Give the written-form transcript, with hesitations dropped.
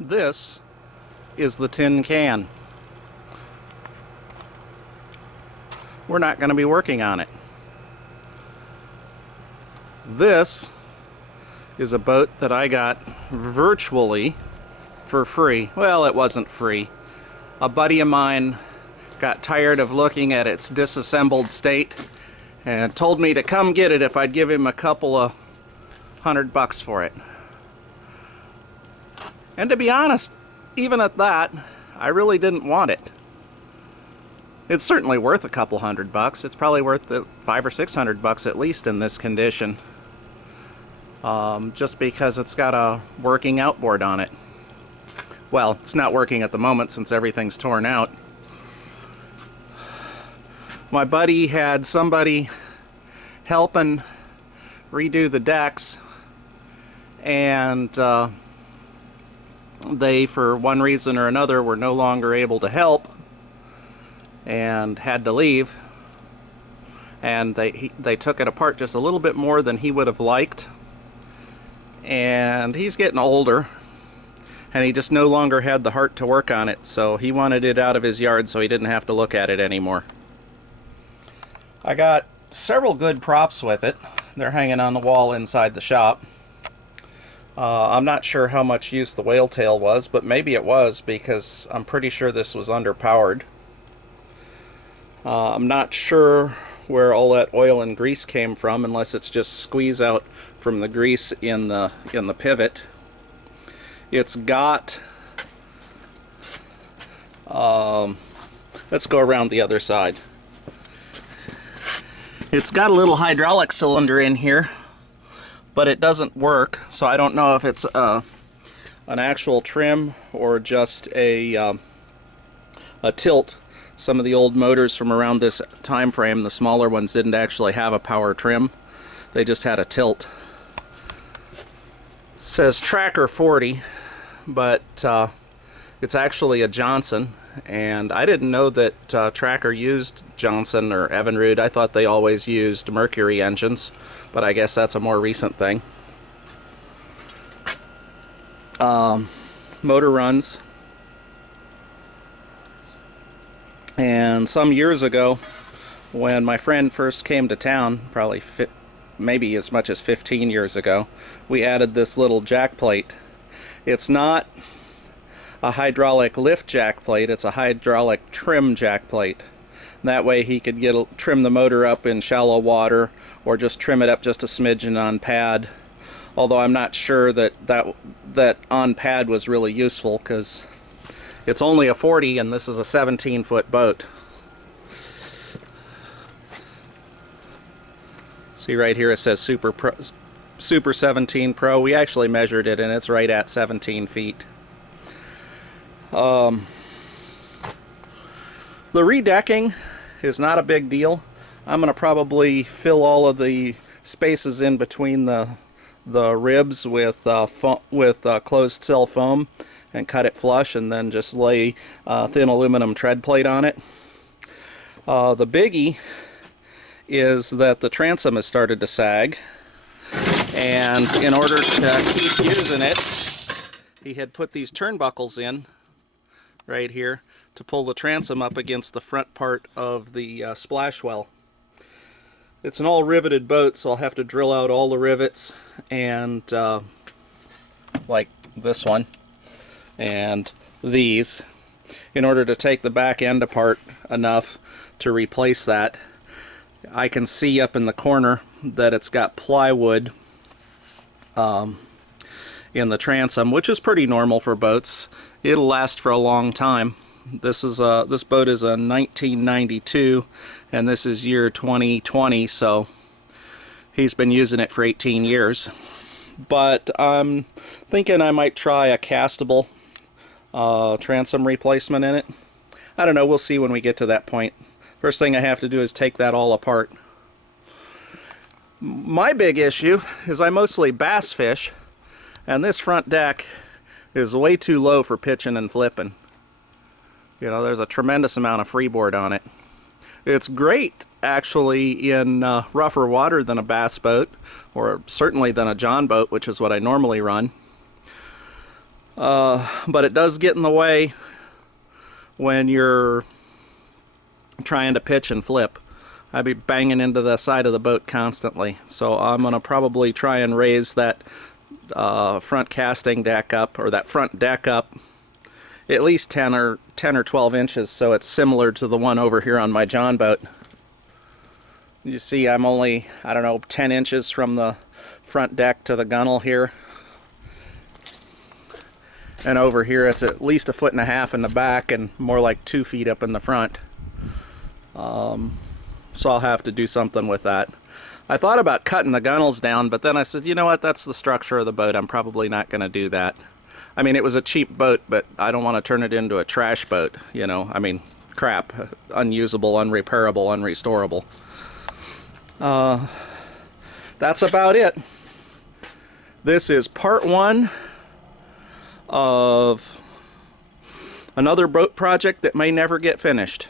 This is the tin can. We're not going to be working on it. This is a boat that I got virtually for free. Well, it wasn't free. A buddy of mine got tired of looking at its disassembled state and told me to come get it if I'd give him a couple of $100 for it. And to be honest, even at that, I really didn't want it. It's certainly worth a couple $100. It's probably worth the $500 or $600 at least in this condition. Just because it's got a working outboard on it. Well, it's not working at the moment since everything's torn out. My buddy had somebody helping redo the decks, and they, for one reason or another, were no longer able to help and had to leave. And they took it apart just a little bit more than he would have liked. And he's getting older, and he just no longer had the heart to work on it, so he wanted it out of his yard so he didn't have to look at it anymore. I got several good props with it. They're hanging on the wall inside the shop. I'm not sure how much use the whale tail was, but maybe it was, because I'm pretty sure this was underpowered. I'm not sure where all that oil and grease came from, unless it's just squeeze out from the grease in the pivot. It's got let's go around the other side. It's got a little hydraulic cylinder in here, but it doesn't work, so I don't know if it's an actual trim or just a tilt. Some of the old motors from around this time frame, the smaller ones, didn't actually have a power trim. They just had a tilt. It says Tracker 40, but it's actually a Johnson, and I didn't know that Tracker used Johnson or Evinrude. I thought they always used Mercury engines, but I guess that's a more recent thing. Motor runs. And some years ago, when my friend first came to town, probably maybe as much as 15 years ago, we added this little jack plate. It's not a hydraulic lift jack plate, it's a hydraulic trim jack plate. That way he could trim the motor up in shallow water, or just trim it up just a smidgen on pad. Although I'm not sure that on pad was really useful, because it's only a 40 and this is a 17-foot boat. See right here it says Super 17 Pro. We actually measured it and it's right at 17 feet. The redecking is not a big deal. I'm going to probably fill all of the spaces in between the ribs with closed cell foam and cut it flush, and then just lay thin aluminum tread plate on it. The biggie is that the transom has started to sag, and in order to keep using it, he had put these turnbuckles in right here to pull the transom up against the front part of the splash well. It's an all riveted boat, so I'll have to drill out all the rivets, and like this one and these, in order to take the back end apart enough to replace that. I can see up in the corner that it's got plywood in the transom, which is pretty normal for boats. It'll last for a long time. This boat is a 1992 and this is year 2020, so he's been using it for 18 years. But I'm thinking I might try a castable transom replacement in it. I don't know, we'll see when we get to that point. First thing I have to do is take that all apart. My big issue is I mostly bass fish, and this front deck is way too low for pitching and flipping. You know, there's a tremendous amount of freeboard on it. It's great actually in rougher water than a bass boat, or certainly than a John boat, which is what I normally run. but it does get in the way when you're trying to pitch and flip. I'd be banging into the side of the boat constantly, so I'm going to probably try and raise that front casting deck up, or that front deck up, at least 10 or 12 inches, so it's similar to the one over here on my John boat. You see I'm only, I don't know, 10 inches from the front deck to the gunnel here. And over here it's at least 1.5 feet in the back and more like 2 feet up in the front. So I'll have to do something with that. I thought about cutting the gunnels down, but then I said, you know what, that's the structure of the boat. I'm probably not going to do that. I mean, it was a cheap boat, but I don't want to turn it into a trash boat, you know. I mean, crap. Unusable, unrepairable, unrestorable. That's about it. This is part 1 of another boat project that may never get finished.